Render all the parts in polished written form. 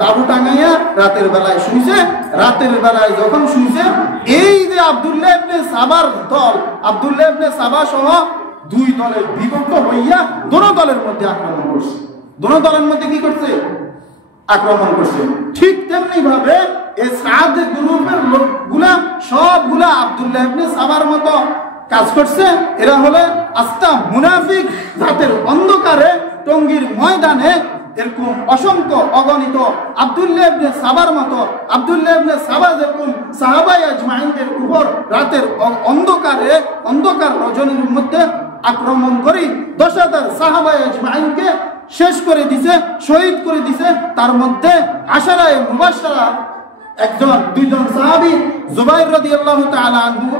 তাবু টাঙাইয়া রাতের বেলায় শুইছে। রাতের বেলায় যখন শুইছে, এই যে আব্দুল্লাহ ইবনে সাবার দল, আব্দুল্লাহ ইবনে সাবা সহ দুই দলে বিভক্ত হইয়া দোনো দলের মধ্যে আক্রমণ করছে। দোনো দলের মধ্যে কি করছে? আক্রমণ করছে। ঠিক তেমনি ভাবে এই সাদ গ্রুপের লোকগুলা সবগুলা আব্দুল্লাহ ইবনে সাবার মতো কাজ করছে। এরা হলে আস্তা মুনাফিক, জাতের অন্ধকারে টঙ্গীর ময়দানে এরকম অসংখ্য অগণিত আব্দুল্লাহ ইবনে সাবার মতো, আব্দুল্লাহ ইবনে সাবা যেরকম সাহাবায়ে আজমাইনদের উপর রাতের অন্ধকারে, অন্ধকার রজনীর মধ্যে আক্রমণ করে 10,000 সাহাবায়ে আজমাইনকে শেষ করে দিছে, শহীদ করে দিছে। তার মধ্যে আশারায়ে মুবাশশারা দুইজন সাহাবী, জুবাইর রাদিয়াল্লাহু তাআলা আনহু,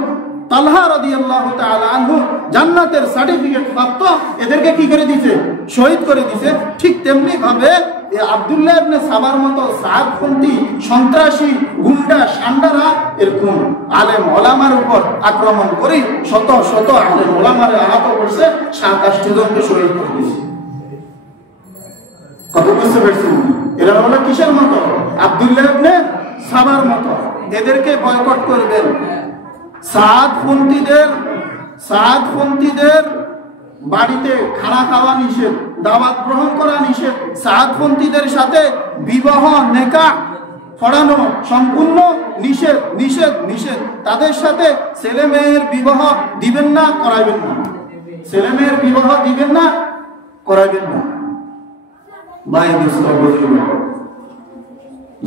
তালহা রাদিয়াল্লাহু তাআলা আনহু জান্নাতের সার্টিফিকেট প্রাপ্ত। এদেরকে কি করে দিয়েছে? শহীদ করে দিয়েছে। ঠিক তেমনি ভাবে এই আব্দুল্লাহ ইবনে সাবার মতো সাদপন্থী সন্ত্রাসী গুন্ডা সান্ডারা এরকম আলেম ওলামার উপর আক্রমণ করে শত শত আলেম ওলামারে আহত করছে, 27 জনকে শহীদ করে দিয়েছে। কত বুঝতে পারছেন? এরা হলো কিসের মতো? আব্দুল্লাহ ইবনে সাবার মতো। এদেরকে বয়কট করবেন। সাদপন্থীদের বাড়িতে খানা খাওয়া নিষেধ, দাওয়াত গ্রহণ করা নিষেধ। সাদপন্থীদের সাথে বিবাহ নেকাহ পড়ানো সম্পূর্ণ নিষেধ, নিষেধ, নিষেধ। তাদের সাথে ছেলে মেয়ের বিবাহ দিবেন না, করাইবেন না। ছেলে মেয়ের বিবাহ দিবেন না, করাইবেন না।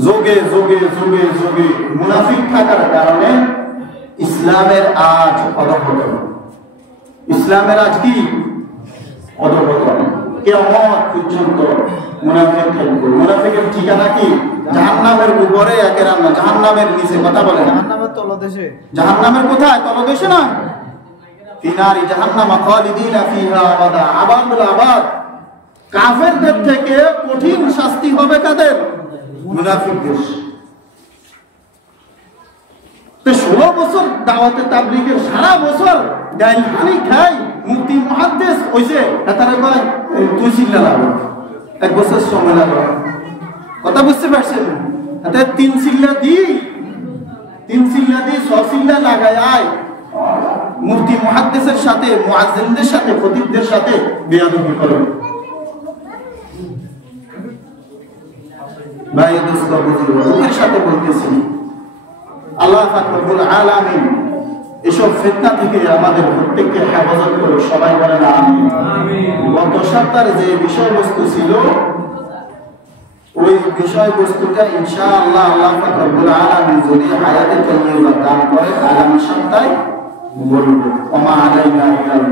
যোগে যোগে যোগে যোগে মুনাফিক থাকার কারণে ইসলামের আজ অধঃপতন। ইসলামের আজ কি? অধঃপতন। কিয়ামত পর্যন্ত মুনাফিক থাকবে। মুনাফিকের ঠিকানা কি? জাহান্নামের উপরে একের আল্লাহ, জাহান্নামের নিচে। কথা বলেন, জাহান্নামের তলদেশে। জাহান্নামের কোথায়? তলদেশে না, ফিনারি জাহান্নাম খালিদিনা ফিহা আবাদা, আবাদুল আবাদ। কাফেরদের থেকে কঠিন শাস্তি হবে কাদের? মুনাফিকদের। 16 বছর দাওয়াতে তাবলীগের সারা বছর ডাইল পানি খাই, মুফতি মুহাদ্দিস হইছে, তারা কয় তুই চিল্লা লাগবে, 1 বছর সময় লাগবে। কথা বুঝতে পারছেন? তাতে 3 চিল্লা দি 6 চিল্লা লাগায় আয় মুফতি মুহাদ্দিসের সাথে, মুয়াজ্জিনদের সাথে, খতিবদের সাথে বেয়াদবি করে। ভাই দোস্ত বুঝুন, সাথে বলতেছি আল্লাহ পাক রব্বুল আলামিন এসব ফিতনা থেকে আমাদের প্রত্যেককে হেফাজত করে। সবাই বলেন আমিন। গত সপ্তাহে যে বিষয়বস্তু ছিল, ওই বিষয়বস্তুটা ইনশাআল্লাহ আল্লাহ পাক রব্বুল আলামিন যদি হায়াতে তৈয়বা দান করে আগামী সপ্তাহে বলবো। ওমা আলাইনা ইল্লাল